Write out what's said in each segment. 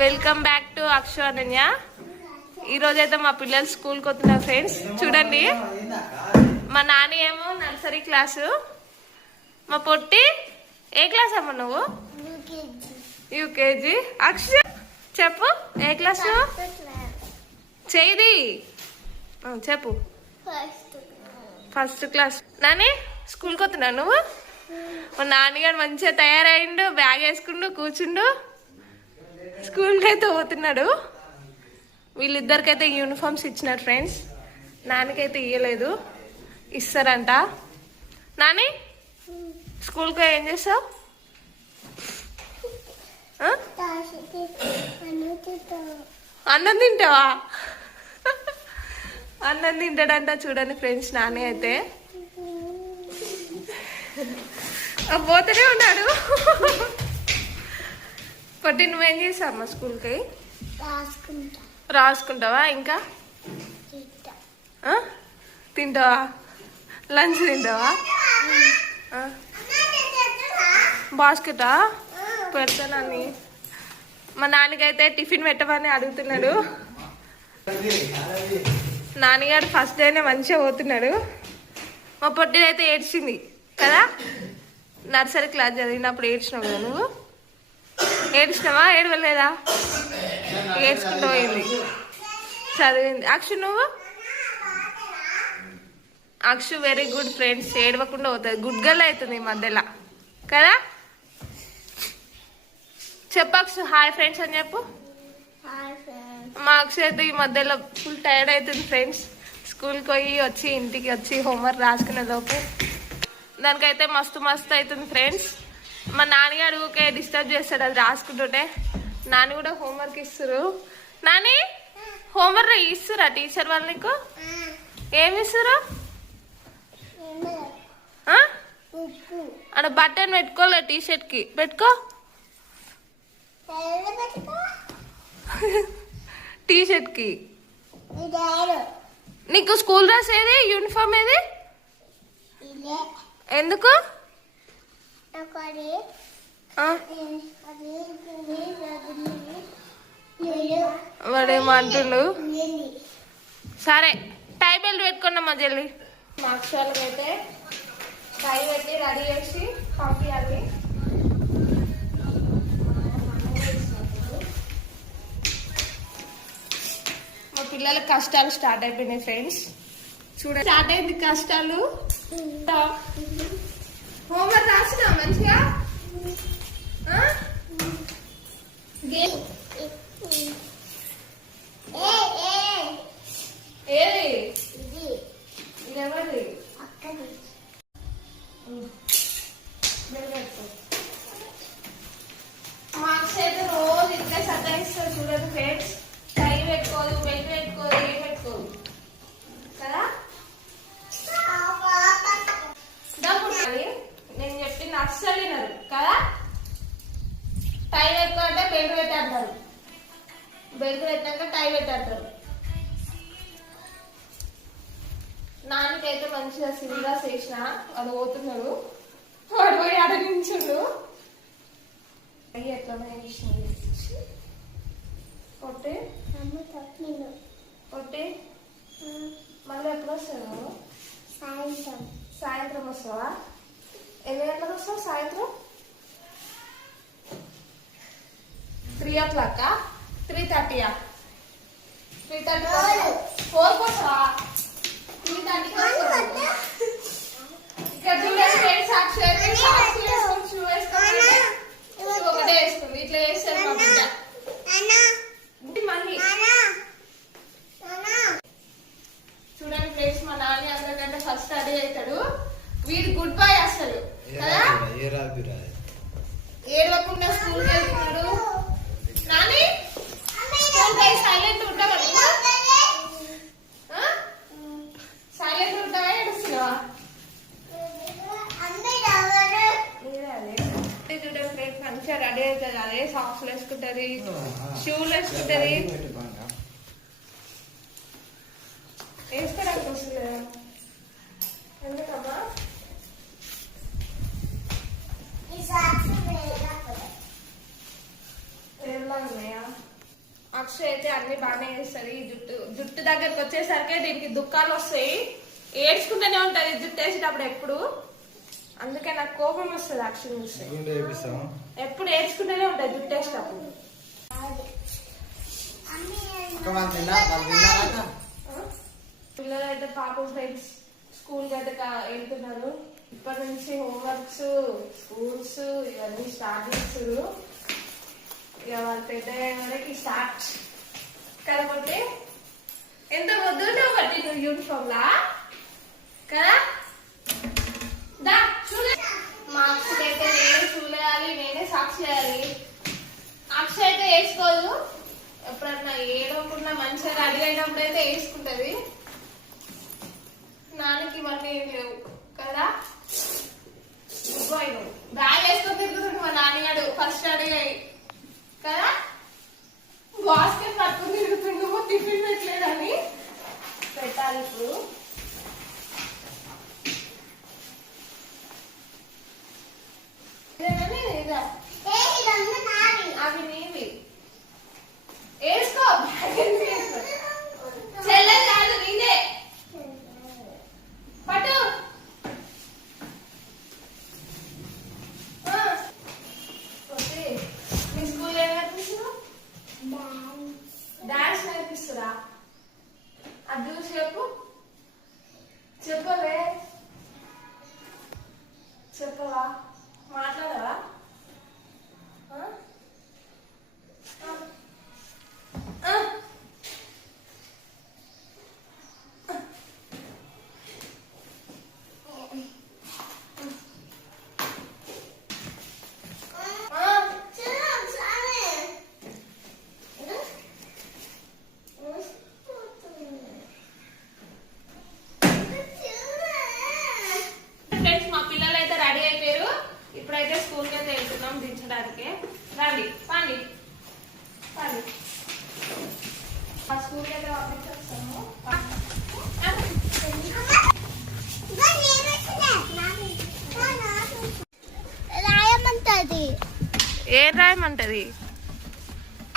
Welcome back to Akshu Ananya. ఈరోజైతే మా పిల్లలు స్కూల్కి వస్తున్నారు ఫ్రెండ్స్. చూడండి, మా నాని ఏమో నర్సరీ క్లాసు, మా పొట్టి ఏ క్లాస్ అమ్మ నువ్వు? యూకేజీ. అక్షు చెప్పు, ఏ క్లాసు? చేయి చెప్పు. First class. నాని స్కూల్కి వస్తున్నావు నువ్వు? మా నాన్నగారు మంచిగా తయారైండు, బ్యాగ్ వేసుకుండు, కూర్చుండు, స్కూల్కి అయితే పోతున్నాడు. వీళ్ళిద్దరికైతే యూనిఫామ్స్ ఇచ్చినారు ఫ్రెండ్స్, నాన్నకైతే ఇవ్వలేదు, ఇస్తారంట. నాని స్కూల్కి ఏం చేస్తావు? అన్నం తింటావా? అన్నం తింటాడంట. చూడండి ఫ్రెండ్స్, నాని అయితే పోతూనే ఉన్నాడు. పొట్టి నువ్వేం చేస్తావమ్మా స్కూల్కి? రాసుకుంటావా? ఇంకా తింటావా? లంచ్ తింటావా? బాస్కెటా పెడతానని మా నాన్నకైతే టిఫిన్ పెట్టమని అడుగుతున్నాడు. నాన్నగారు ఫస్ట్ డేనే మంచిగా పోతున్నాడు. మా పొట్టిదైతే ఏడ్చింది కదా, నర్సరీ క్లాస్ చదివినప్పుడు ఏడ్చినావు కదా నువ్వు. ఏడ్చినావా? ఏడవలేదా? ఏడ్చుకుంటూ పోయింది, చదివింది. అక్షు నువ్వు? అక్షు వెరీ గుడ్ ఫ్రెండ్స్, ఏడవకుండా పోతుంది, గుడ్ గర్ల్ అవుతుంది ఈ మధ్యలో కదా. చెప్పు అక్షు, హాయ్ ఫ్రెండ్స్ అని చెప్పు. మా అక్షు అయితే ఈ మధ్యలో ఫుల్ టైర్డ్ అవుతుంది ఫ్రెండ్స్. స్కూల్కి పోయి వచ్చి ఇంటికి వచ్చి హోంవర్క్ రాసుకునే లోపు దానికైతే మస్తు మస్తు అవుతుంది ఫ్రెండ్స్. మా నాన్నగారు ఊరికే డిస్టర్బ్ చేస్తాడు అది రాసుకుంటుంటే. నాన్న కూడా హోంవర్క్ ఇస్తారు. నాని హోంవర్క్ ఇస్తురా టీచర్ వాళ్ళు నీకు? ఏమి ఇస్తారు? అక్కడ బటన్ పెట్టుకోలే, టీషర్ట్కి పెట్టుకో, టీషర్ట్కి. నీకు స్కూల్ డ్రెస్ ఏది? యూనిఫామ్ ఏది? ఎందుకు? వాడేమంటుండు. సరే టై బెల్ట్ పెట్టుకున్నామా జల్లి. మా అక్షరాలకైతే టై పెట్టి రెడీ చేసి పంపించాలి. మా పిల్లల కష్టాలు స్టార్ట్ అయిపోయినాయి ఫ్రెండ్స్. చూడండి, స్టార్ట్ అయింది కష్టాలు. హోంవర్క్ రాసినా మంచిగా? ఏది ఇది? ఎవరిది? మార్క్స్ అయితే రోజు ఇట్లా సతాయిస్తారు. చూడండి ఫ్రెండ్స్, టై పెట్టుకోదు, బెల్ట్ పెట్టుకోదు, ఏం పెట్టుకోదు కదా. నేను చెప్పింది అస్సలు వినరు కదా. టై పెట్టుకోవాలంటే బెల్ట్ పెట్టేస్తారు, బెల్ట్ పెట్టాక టై పెట్టేస్తారు. నాన్నకైతే మంచిగా సినిమా చేసిన అది పోతున్నాడు, వాడు పోయి అడగించుడు. అయ్యి ఎట్లా కొట్టి కొట్టి మళ్ళీ ఎప్పుడు వస్తావు? సాయంత్రం వస్తావా? ఎన్ని గంటలకు వస్తావు సాయంత్రం? 3 o'clock? 3:30? 3:30 4 వస్తావా? 3:30 ఇక్కడ ఒకటే వేసుకుంది, ఇట్లా వేస్తారు మా బిడ్డ. మళ్ళీ చూడండి ఫ్రెండ్స్, మా నాన్న అందరికంటే ఫస్ట్ రెడీ అవుతాడు. వీడు గుడ్ బాయ్ అసలు కదా, ఏడవకుండా స్కూల్కి వెళ్తున్నాడు. నాని సైలెంట్ ఉంటావా? సైలెంట్ ఉంటావా? ఏడుస్తున్నావా? చూడండి ఫ్రెండ్స్, మంచిగా రెడీ అవుతుంది. అదే సాక్స్లు వేసుకుంటది, షూలు వేసుకుంటది. వేసుకోడానికి వస్తుంది కదా. ఎందుకమ్మా? వేరులా ఉన్నాయా? అన్ని బాగానే చేస్తుంది. జుట్టు దగ్గరకు వచ్చేసరికి దీనికి దుఃఖాలు వస్తాయి, ఏడ్చుకుంటూనే ఉంటది జుట్టు వేసేటప్పుడు ఎప్పుడు. అందుకే నాకు కోపం వస్తుంది అక్షరం చూస్తే. ఎప్పుడు ఏడ్చుకుంటూనే ఉంటది జుట్టు వేసేటప్పుడు. పిల్లలు అయితే పాపం ఫ్రెండ్స్ స్కూల్కి అయితే వెళ్తున్నారు. ఇప్పటి నుంచి హోంవర్క్స్, స్కూల్స్ ఇవన్నీ స్టార్ట్ చేస్తారు. ఇక వాళ్ళు పెద్ద వరకు స్టార్ట్ కాబట్టి ఎంత వద్దు ఒకటి నువ్వు యూనిఫామ్ లా కదా. మార్క్స్ అయితే నేనే చూడాలి, నేనే సాక్షి చేయాలి. అక్షయ్ అయితే వేసుకోదు, ఎప్పుడన్నా ఏడవకుండా మంచిగా రెడీ అయినప్పుడు అయితే వేసుకుంటది. నాన్నకి ఇవన్నీ ఏం లేవు కదా. బ్యాగ్ వేసుకొని తిరుగుతుంది మా నాన్నగాడు ఫస్ట్ అడిగాయి కదా. బాస్కెట్ పట్టుకుని తిరుగుతుండో టిఫిన్ పెట్టలేదని పెట్టాలి ఇప్పుడు. అవి నీవి వేసుకో, చెల్లె కాదు నీదే పట్టు. మీ స్కూల్ ఏం నేర్పిస్తున్నారు? డాన్స్ నేర్పిస్తురా? అది చూసి చెప్పు, చెప్పవే, చెప్పవా, మాట్లాడవా? ఇప్పుడైతే స్కూల్కి అయితే వెళ్తున్నాం దించడానికి. రండి పండి పండి స్కూల్కి అయితే పంపించేస్తాము. రాయమంటది. ఏం రాయమంటది?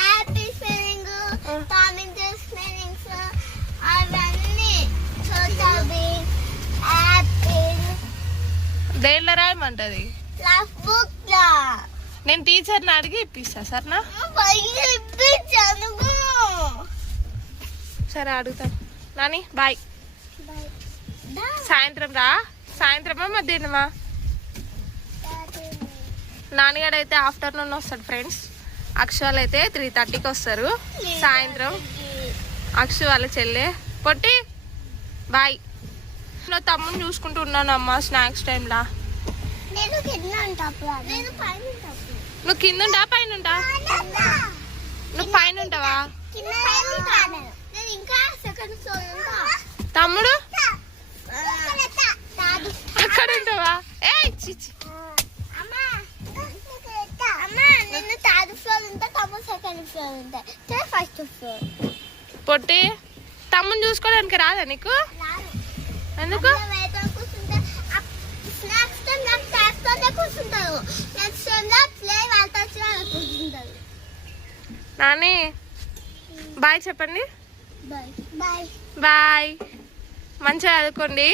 యాపిల్ స్పెల్లింగ్, టామింగ్ స్పెల్లింగ్స్ అవన్నీ చదవాలి. యాపిల్ దేంట్లో రాయమంటది? నేను టీచర్ని అడిగి ఇప్పిస్తా సరేనా? సరే అడుగుతాను. నాని బాయ్. సాయంత్రం రా. సాయంత్రమా మధ్యాహ్నమా? నాన్నగాడు అయితే ఆఫ్టర్నూన్ వస్తాడు ఫ్రెండ్స్. అక్షు వాళ్ళు అయితే 3:30కి వస్తారు సాయంత్రం. అక్షు వాళ్ళ చెల్లె పొట్టి బాయ్. నా తమ్ముని చూసుకుంటూ ఉన్నాను అమ్మ స్నాక్స్ టైంలా. నువ్వు కింద ఉంటా పైన ఉంటా? నువ్వు పైన ఉంటావా? తమ్ముడు అక్కడ ఉంటావా? ఏ పొట్టి తమ్ముని చూసుకోవడానికి రాదా నీకు? ఎందుకు? నాని బాయ్ చెప్పండి. బాయ్. మంచిగా చదువుకోండి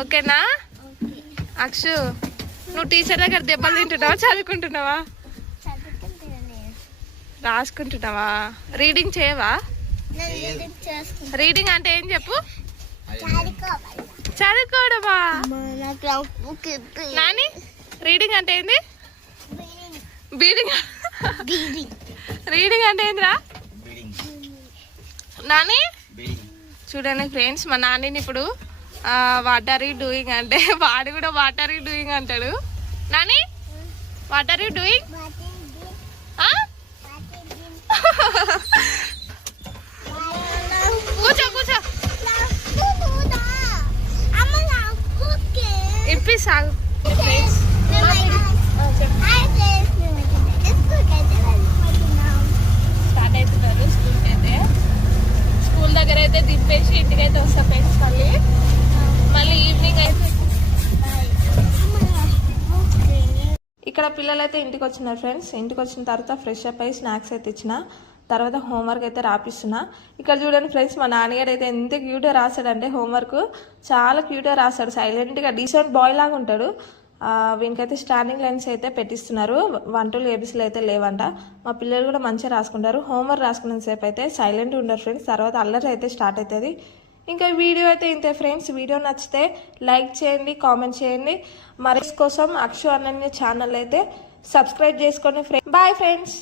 ఓకేనా? అక్షు నువ్వు టీచర్ దగ్గర దెబ్బలు తింటున్నావా చదువుకుంటున్నావా? రాసుకుంటున్నావా? రీడింగ్ చేయవా? రీడింగ్ అంటే ఏం చెప్పు? చదువుకోవడమా? నాని రీడింగ్ అంటే ఏంది? బీడింగ్. రీడింగ్ అంటే ఏందిరా నాని? చూడండి ఫ్రెండ్స్ మా నానిని ఇప్పుడు వాట్ ఆర్ యూ డూయింగ్ అంటే వాడు కూడా వాట్ ఆర్ యూ డూయింగ్ అంటాడు. Nani what are you doing? కూర్చో కూర్చో ఇప్పి సాగు. స్టార్ట్ అవుతున్నారు స్కూల్కి అయితే. స్కూల్ దగ్గర అయితే దింపేసి ఇంటికైతే వస్తా ఫ్రెండ్స్. మళ్ళీ ఈవినింగ్ అయితే ఇక్కడ పిల్లలు అయితే ఇంటికి వచ్చినారు ఫ్రెండ్స్. ఇంటికి వచ్చిన తర్వాత ఫ్రెష్ అప్ అయ్యి స్నాక్స్ అయితే ఇచ్చిన తర్వాత హోంవర్క్ అయితే రాపిస్తున్నా. ఇక్కడ చూడండి ఫ్రెండ్స్, మా నాన్నగారు అయితే ఎంత క్యూట్గా రాశాడంటే హోంవర్క్ చాలా క్యూట్గా రాశాడు. సైలెంట్గా డీసెంట్ బాయ్ లాగా ఉంటాడు. వీనికైతే స్టాండింగ్ లైన్స్ అయితే పెట్టిస్తున్నారు. 1 2 ఏబీసీలు అయితే లేవంట. మా పిల్లలు కూడా మంచిగా రాసుకుంటారు. హోంవర్క్ రాసుకున్న సేపు అయితే సైలెంట్ ఉండరు ఫ్రెండ్స్. తర్వాత అల్లరి అయితే స్టార్ట్ అవుతుంది. ఇంకా వీడియో అయితే ఇంతే ఫ్రెండ్స్. వీడియో నచ్చితే లైక్ చేయండి, కామెంట్ చేయండి. మరి కోసం అక్షు అనన్య ఛానల్ అయితే సబ్స్క్రైబ్ చేసుకోండి ఫ్రెండ్స్. Bye friends.